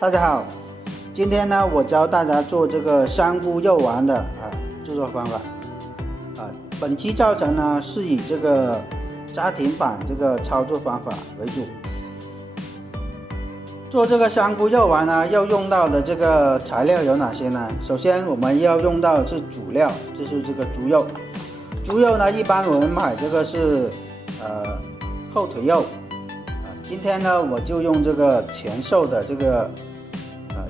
大家好，今天呢，我教大家做这个香菇肉丸的制作方法。本期教程呢是以这个家庭版这个操作方法为主。做这个香菇肉丸呢，要用到的这个材料有哪些呢？首先我们要用到的是主料，就是这个猪肉。猪肉呢，一般我们买这个是后腿肉。今天呢，我就用这个全瘦的这个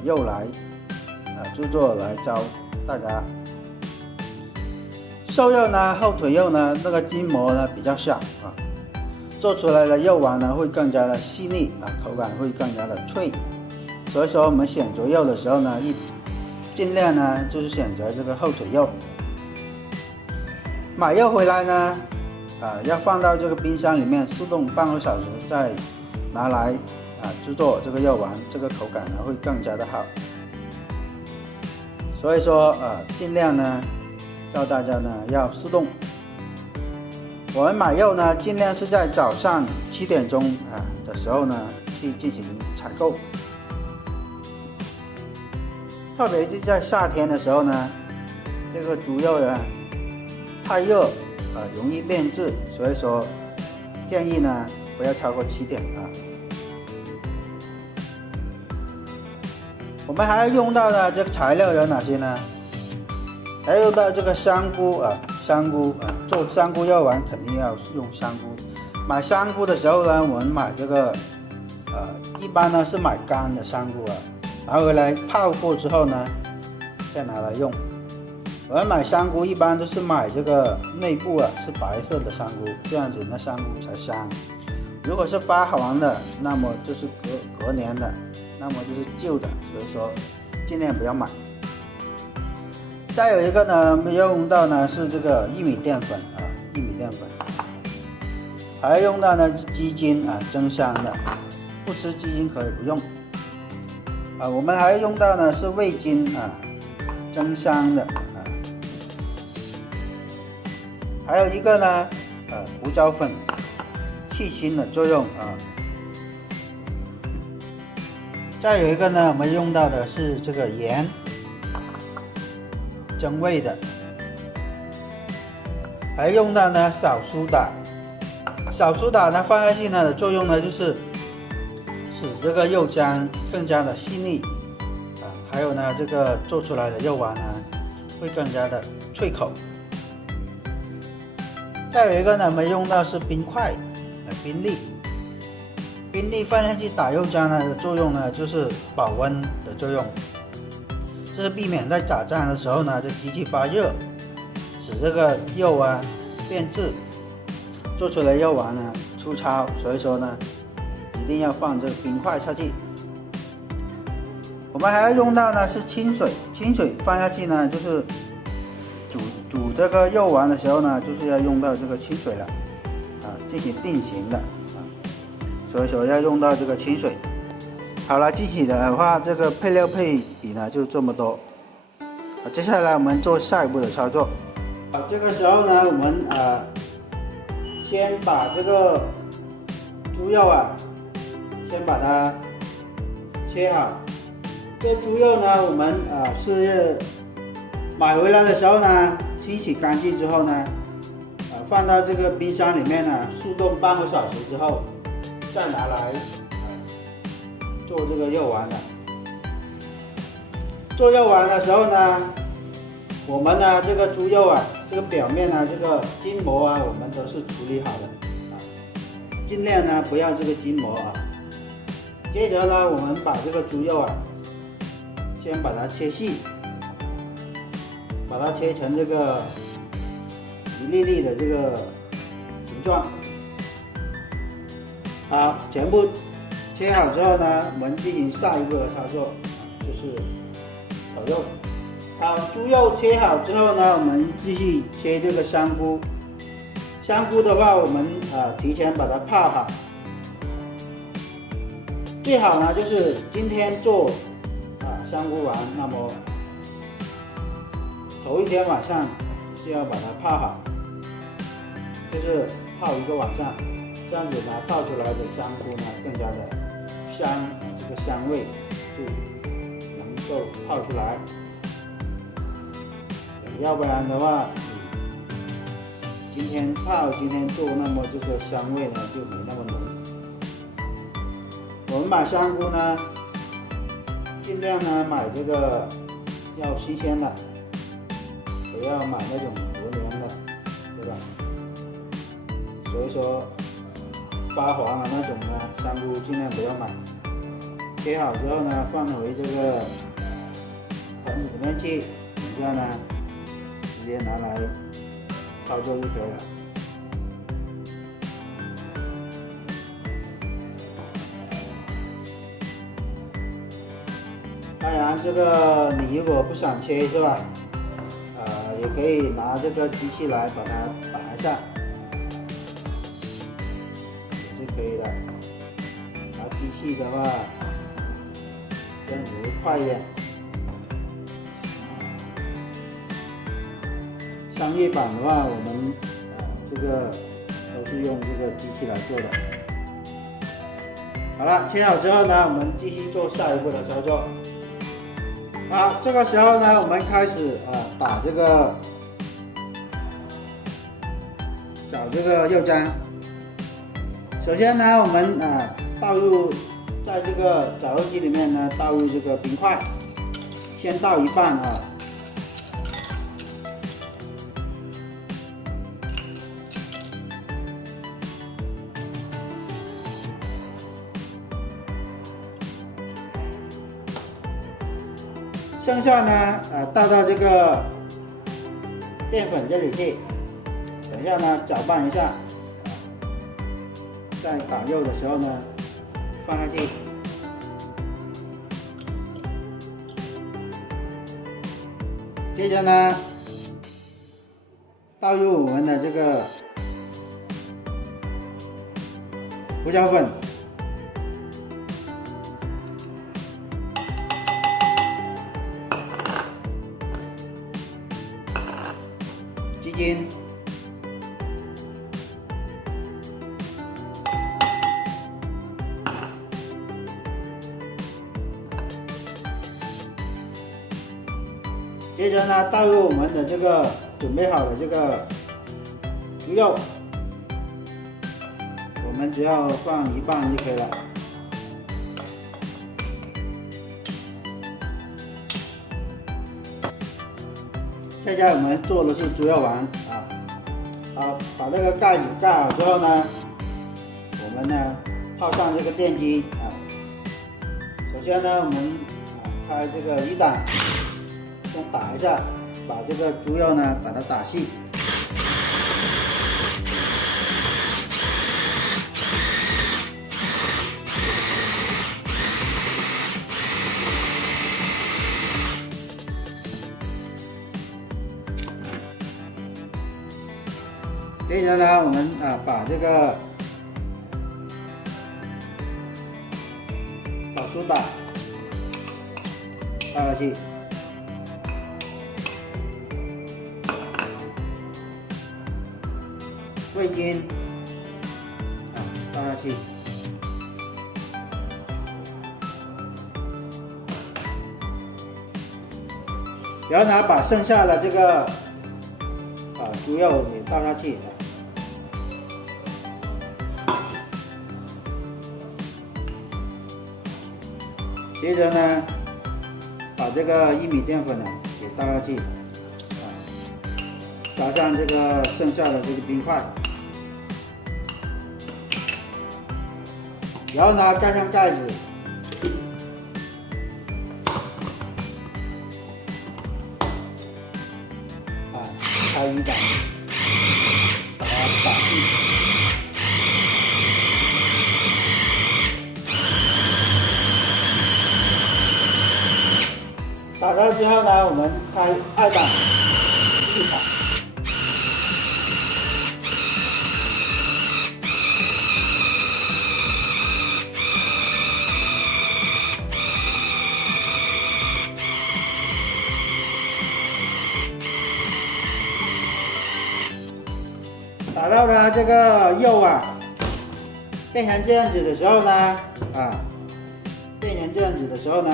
肉来制作来教大家。瘦肉呢，后腿肉呢，那个筋膜呢比较小做出来的肉丸呢会更加的细腻口感会更加的脆。所以说我们选择肉的时候呢，尽量呢就是选择这个后腿肉。买肉回来呢，要放到这个冰箱里面速冻半个小时，再拿来制作这个肉丸，这个口感呢会更加的好。所以说尽量呢教大家呢要速冻。我们买肉呢，尽量是在早上7点钟的时候呢去进行采购。特别是在夏天的时候呢，这个猪肉呢太热容易变质，所以说建议呢不要超过7点我们还要用到的这个材料有哪些呢？还要用到这个香菇做香菇肉丸肯定要用香菇。买香菇的时候呢，我们买这个一般呢是买干的香菇拿回来泡过之后呢，再拿来用。我们买香菇一般都是买这个内部是白色的香菇，这样子那香菇才香。如果是发黄的，那么就是隔年的，那么就是旧的，所以说尽量不要买。再有一个呢，没用到呢是这个薏米淀粉薏米淀粉，还要用到呢鸡精增香的，不吃鸡精可以不用。我们还要用到呢是味精增香的还有一个呢胡椒粉，去腥的作用再有一个呢，我们用到的是这个盐，增味的。还用到呢小苏打，小苏打呢放下去呢的作用呢就是使这个肉浆更加的细腻还有呢这个做出来的肉丸呢会更加的脆口。再有一个呢，我们用到是冰块冰粒。冰粒放下去打肉浆呢的作用呢就是保温的作用，这是避免在打仗的时候呢这机器发热，使这个肉变质，做出来肉丸呢粗糙。所以说呢一定要放这个冰块下去。我们还要用到呢是清水，清水放下去呢就是煮这个肉丸的时候呢，就是要用到这个清水了进行定型的所以说要用到这个清水。好了，具体的话这个配料配比呢就这么多接下来我们做下一步的操作这个时候呢我们先把这个猪肉先把它切好。这猪肉呢我们是买回来的时候呢清洗干净之后呢放到这个冰箱里面呢速冻半个小时之后，再拿来做这个肉丸的。做肉丸的时候呢，我们呢这个猪肉这个表面呢这个筋膜我们都是处理好的尽量呢不要这个筋膜接着呢，我们把这个猪肉先把它切细，把它切成这个一粒粒的这个形状。好，全部切好之后呢，我们进行下一步的操作，就是炒肉。好，猪肉切好之后呢，我们继续切这个香菇。香菇的话，我们提前把它泡好。最好呢就是今天做香菇丸，那么头一天晚上就要把它泡好，就是泡1个晚上，这样子呢泡出来的香菇呢更加的香，这个香味能够泡出来。要不然的话，今天泡今天做，那么这个香味呢就没那么浓。我们买香菇呢，尽量呢买这个要新鲜的，不要买那种活年的，对吧？所以说发黄啊那种呢，香菇尽量不要买。切好之后呢，放回这个盆子里面去，等下呢直接拿来操作就可以了。当然，这个你如果不想切是吧？也可以拿这个机器来把它打一下，也是可以的。拿机器的话，这样子会快一点。商业版的话，我们这个都是用这个机器来做的。好了，切好之后呢，我们继续做下一步的操作。好，这个时候呢，我们开始打这个找这个肉浆。首先呢，我们倒入在这个绞肉机里面呢，倒入这个冰块，先倒一半啊。剩下呢，倒到这个淀粉这里去，等一下呢搅拌一下，在打肉的时候呢放下去，接着呢倒入我们的这个胡椒粉。鸡精，接着呢，倒入我们的这个准备好的这个猪肉，我们只要放一半就可以了。现在我们做的是猪肉丸把这个盖子盖好之后呢，我们呢套上这个电机首先呢，我们开这个1档，先打一下，把这个猪肉呢把它打细。接着呢，我们把这个小苏打倒下去，味精倒下去，然后呢，把剩下的这个猪肉也倒下去。接着呢，把这个薏米淀粉呢也倒下去，加上这个剩下的这个冰块，然后呢盖上盖子，开1档，把它打细。打到之后呢，我们开2档，继续打。打到呢这个肉变成这样子的时候呢，变成这样子的时候呢，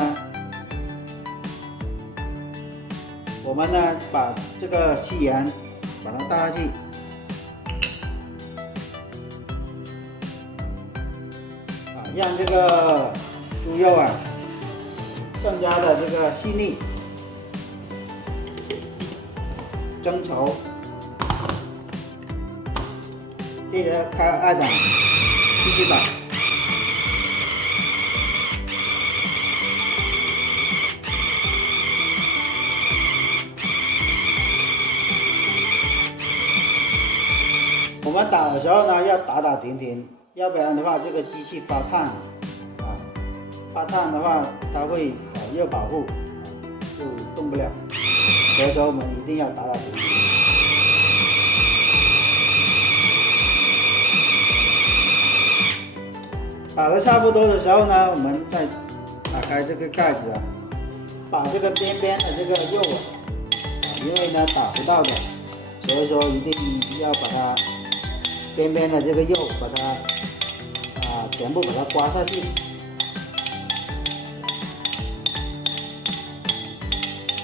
我们呢把这个西盐把它倒下去，让这个猪肉啊更加的这个细腻，蒸稠。接着开2档，继续打。我们打的时候呢，要打停停，要不然的话，这个机器发烫啊，发烫的话，它会热保护就动不了。所以说我们一定要打停停。打得差不多的时候呢，我们再打开这个盖子啊，把这个边边的这个肉因为呢打不到的，所以说一定要把它边边的这个肉把它全部把它刮下去，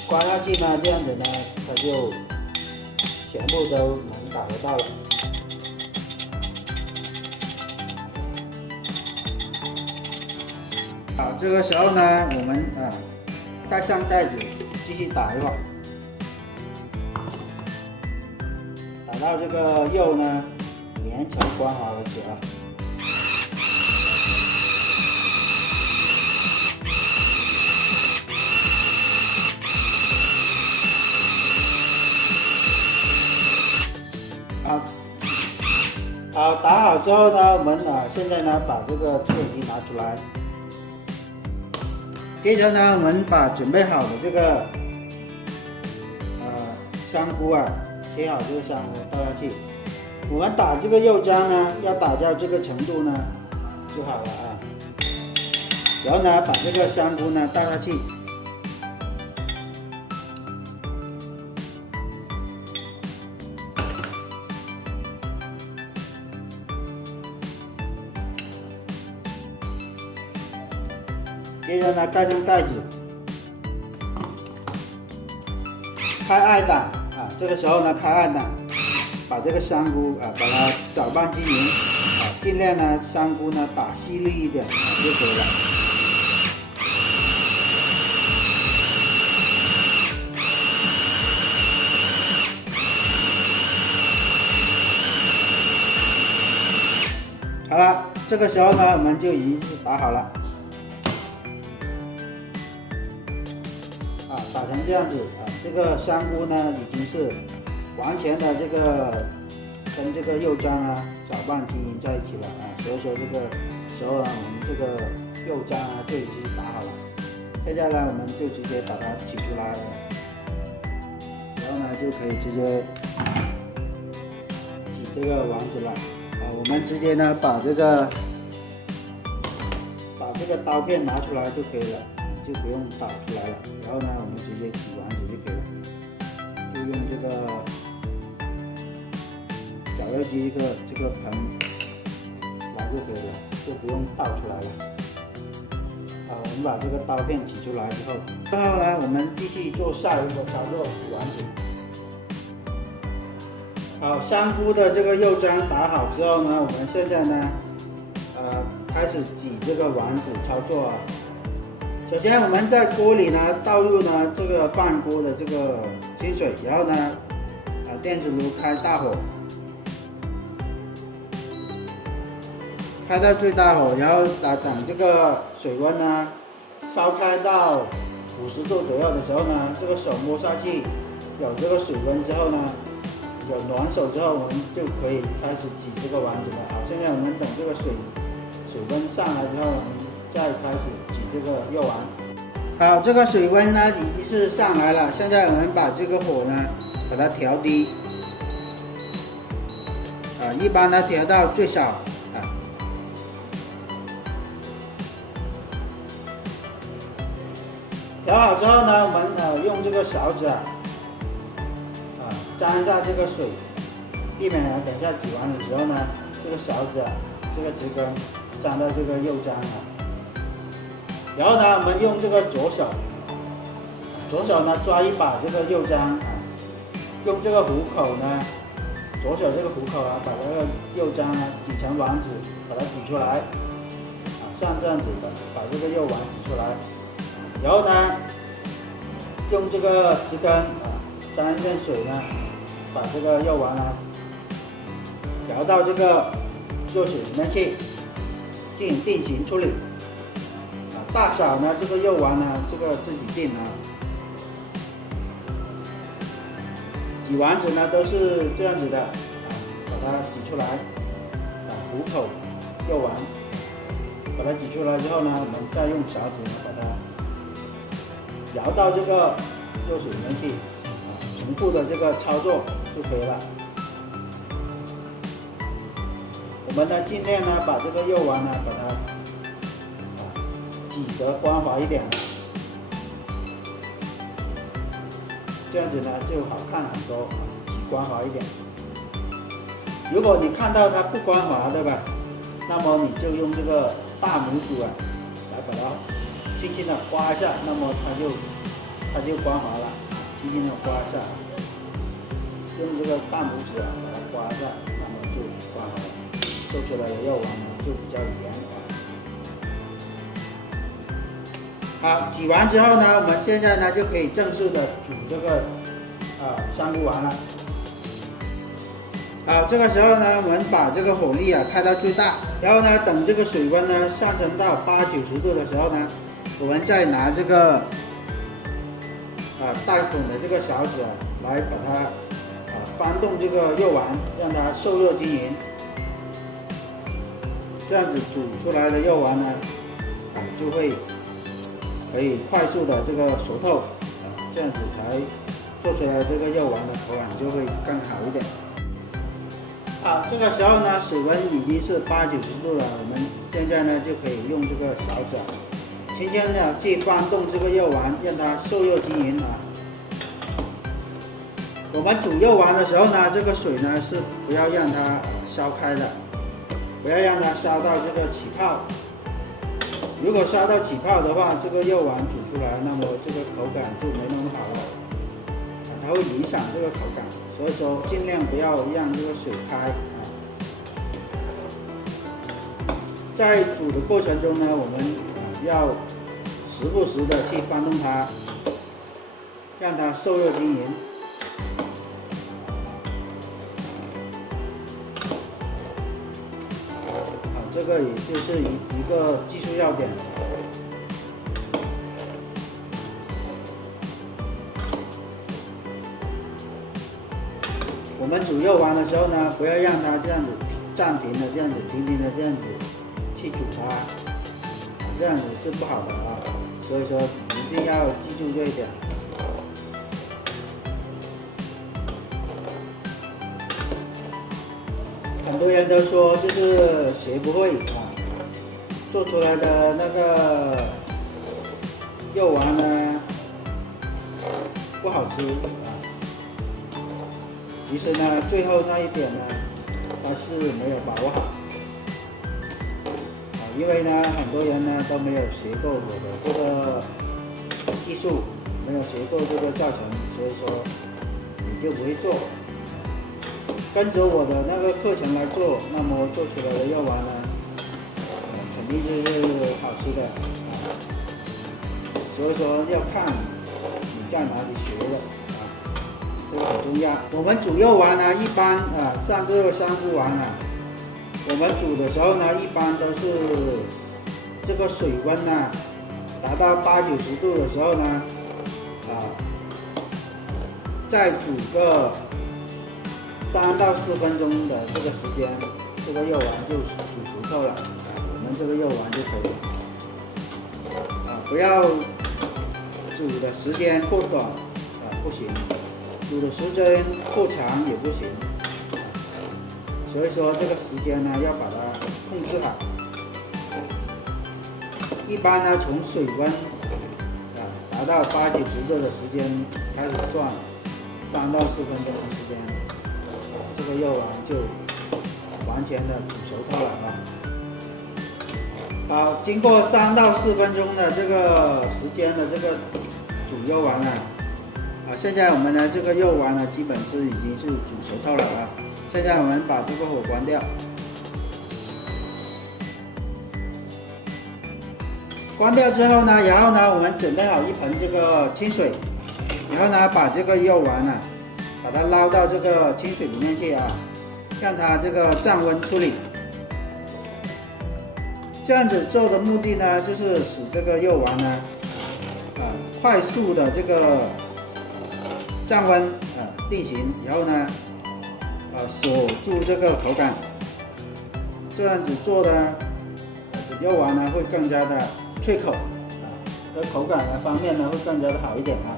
刮下去呢，这样子呢，它就全部都能打得到了。好，这个时候呢，我们盖上盖子，继续打一会儿，打到这个肉呢粘稠光滑为止啊。好，打好之后呢，我们现在呢把这个片皮拿出来。接着呢，我们把准备好的这个香菇切好这个香菇倒下去。我们打这个肉浆呢，要打到这个程度呢就好了啊。然后呢，把这个香菇呢倒下去。接着呢，盖上盖子，开2档这个时候呢，开2档，把这个香菇把它搅拌均匀尽量呢香菇呢打细粒一点就可以了。好了，这个时候呢，我们就已经是打好了。打成这样子这个香菇呢已经是完全的这个跟这个肉浆搅拌均匀在一起了所以说这个时候呢，我们这个肉浆就已经打好了。现在呢，我们就直接把它取出来了，然后呢就可以直接挤这个丸子了我们直接呢把这个刀片拿出来就可以了。就不用倒出来了，然后呢，我们直接挤丸子就可以了，就用这个绞肉机这个盆来就可以了，就不用倒出来了。好，我们把这个刀片取出来之后呢，我们继续做下一个操作，挤丸子。好，香菇的这个肉浆打好之后呢，我们现在呢，开始挤这个丸子操作首先我们在锅里呢倒入呢这个半锅的这个清水，然后呢电磁炉开大火，开到最大火，然后等这个水温呢烧开到50度左右的时候呢，这个手摸下去有这个水温之后呢，有暖手之后，我们就可以开始挤这个丸子了。好，现在我们等这个水温上来之后，我们再开始挤这个肉丸。好，这个水温呢已经是上来了，现在我们把这个火呢把它调低，一般呢调到最少调好之后呢，我们用这个勺子沾一下这个水，避免等一下挤完的时候呢，这个勺子这个匙羹沾到这个肉浆然后呢，我们用这个左手呢抓一把这个肉浆啊，用这个虎口呢，左手这个虎口啊，把这个肉浆呢挤成丸子，把它挤出来啊，像这样子的把这个肉丸挤出来，然后呢，用这个匙羹啊沾一点水呢，把这个肉丸呢舀到这个热水里面去进行定型处理。大小呢，这个肉丸呢，这个自己定啊。挤丸子呢都是这样子的啊，把它挤出来啊，虎口肉丸，把它挤出来之后呢，我们再用勺子呢把它舀到这个热水里面去啊，重复的这个操作就可以了。我们呢尽量呢把这个肉丸呢把它挤得光滑一点，这样子呢就好看很多啊，挤光滑一点。如果你看到它不光滑，对吧？那么你就用这个大拇指啊，来把它轻轻的刮一下，那么它就光滑了。轻轻的刮一下，用这个大拇指啊把它刮一下，那么就光滑了。做出来的肉丸呢就比较圆啊。好，挤完之后呢，我们现在呢就可以正式的煮这个香菇丸了。好，这个时候呢，我们把这个火力啊开到最大，然后呢，等这个水温呢上升到80-90度的时候呢，我们再拿这个大孔的这个勺子啊，来把它翻动这个肉丸，让它受热均匀。这样子煮出来的肉丸呢，就会可以快速的这个熟透啊，这样子才做出来这个肉丸的口感就会更好一点。好，这个时候呢，水温已经是80-90度了，我们现在呢就可以用这个勺子轻轻的去翻动这个肉丸，让它受热均匀啊。我们煮肉丸的时候呢，这个水呢是不要让它烧开的，不要让它烧到这个起泡。如果烧到起泡的话，这个肉丸煮出来，那么这个口感就没那么好了，它会影响这个口感。所以说，尽量不要让这个水开啊。在煮的过程中呢，我们要时不时的去翻动它，让它受热均匀。这个也就是一个技术要点。我们煮肉丸的时候呢，不要让它这样子暂停的，这样子停停的这样子去煮它，这样子是不好的啊。所以说一定要记住这一点。很多人都说就是学不会啊，做出来的那个肉丸呢不好吃啊。其实呢，最后那一点呢，他是没有把握好啊，因为呢，很多人呢都没有学过我的这个技术，没有学过这个教程，所以说你就不会做。跟着我的那个课程来做，那么做出来的肉丸呢，肯定就是好吃的啊。所以说要看你在哪里学的啊，这个很重要。我们煮肉丸呢，一般像这个香菇丸啊，我们煮的时候呢，一般都是这个水温呢达到80-90度的时候呢，再煮个3到4分钟的这个时间，这个肉丸就煮熟透了啊，我们这个肉丸就可以了啊，不要煮的时间过短啊，不行，煮的时间过长也不行，所以说这个时间呢要把它控制好。一般呢从水温达到80-90度的时间开始算，3到4分钟的时间。这个肉丸就完全的煮熟透了啊！好，经过3到4分钟的这个时间的这个煮肉丸了，现在我们的这个肉丸呢，基本是已经是煮熟透了啊。现在我们把这个火关掉，关掉之后呢，然后呢，我们准备好一盆这个清水，然后呢，把这个肉丸呢，把它捞到这个清水里面去啊，让它这个降温处理。这样子做的目的呢，就是使这个肉丸呢，快速的这个降温定型，然后呢，锁住这个口感。这样子做呢，肉丸呢会更加的脆口和口感的方面呢会更加的好一点啊。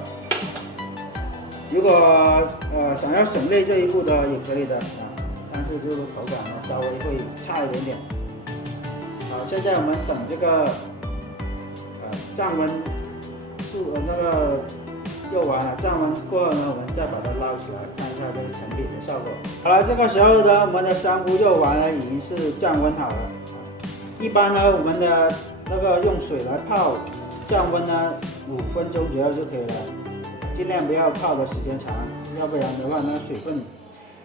如果想要省略这一步的也可以的但是这个口感呢稍微会差一点点。好，现在我们等这个降温那个肉丸降温过后呢，我们再把它捞起来，看一下这个成品的效果。好了，这个时候呢，我们的香菇肉丸呢已经是降温好了一般呢，我们的那个用水来泡降温呢5分钟左右就可以了，尽量不要泡的时间长，要不然的话那水分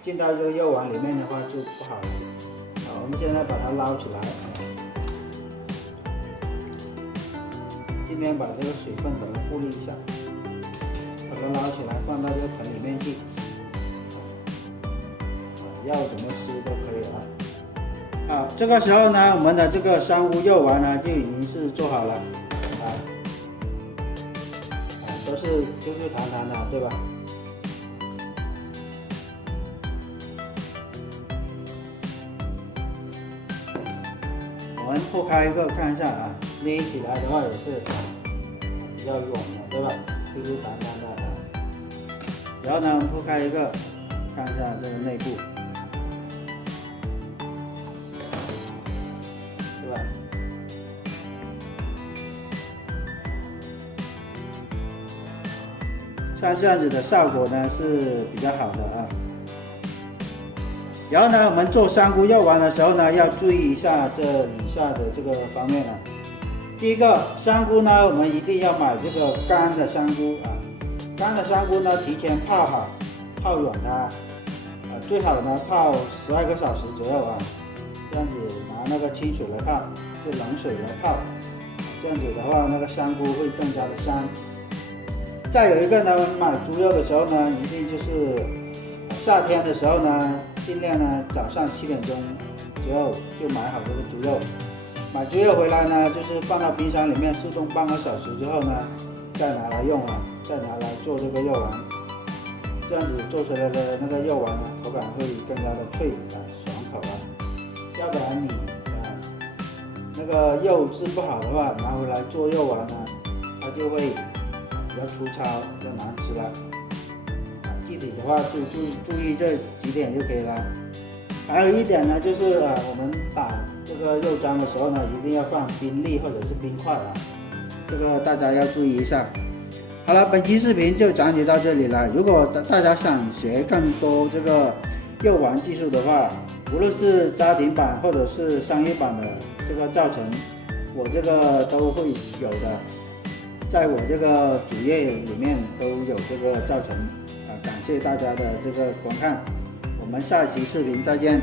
进到这个肉丸里面的话就不好了。好，我们现在把它捞起来。尽量把这个水分把它过滤一下，把它捞起来放到这个盆里面去，要怎么吃都可以了。好，这个时候呢，我们的这个香菇肉丸呢就已经是做好了，都是 Q Q 弹弹的，对吧？我们破开一个看一下啊。捏起来的话也是比较软的，对吧？Q Q 弹弹的然后呢，我们破开一个，看一下这个内部，对吧？像这样子的效果呢是比较好的啊。然后呢，我们做香菇肉丸的时候呢，要注意一下这以下的这个方面啊。第一个，香菇呢，我们一定要买这个干的香菇干的香菇呢，提前泡好，泡软它，最好呢泡12个小时左右这样子拿那个清水来泡，就冷水来泡，这样子的话，那个香菇会更加的香。再有一个呢，我们买猪肉的时候呢，一定就是夏天的时候呢，尽量呢早上7点钟左右就买好这个猪肉。买猪肉回来呢，就是放到冰箱里面速冻半个小时之后呢，再拿来用再拿来做这个肉丸。这样子做出来的那个肉丸呢，口感会更加的脆爽口要不然你那个肉质不好的话，拿回来做肉丸呢，它就会比较粗糙，比较难吃了。具体的话就注意这几点就可以了。还有一点呢，就是我们打这个肉浆的时候呢，一定要放冰粒或者是冰块这个大家要注意一下。好了，本期视频就讲解到这里了。如果大家想学更多这个肉丸技术的话，无论是家庭版或者是商业版的这个教程，我这个都会有的，在我这个主页里面都有这个教程感谢大家的这个观看，我们下期视频再见。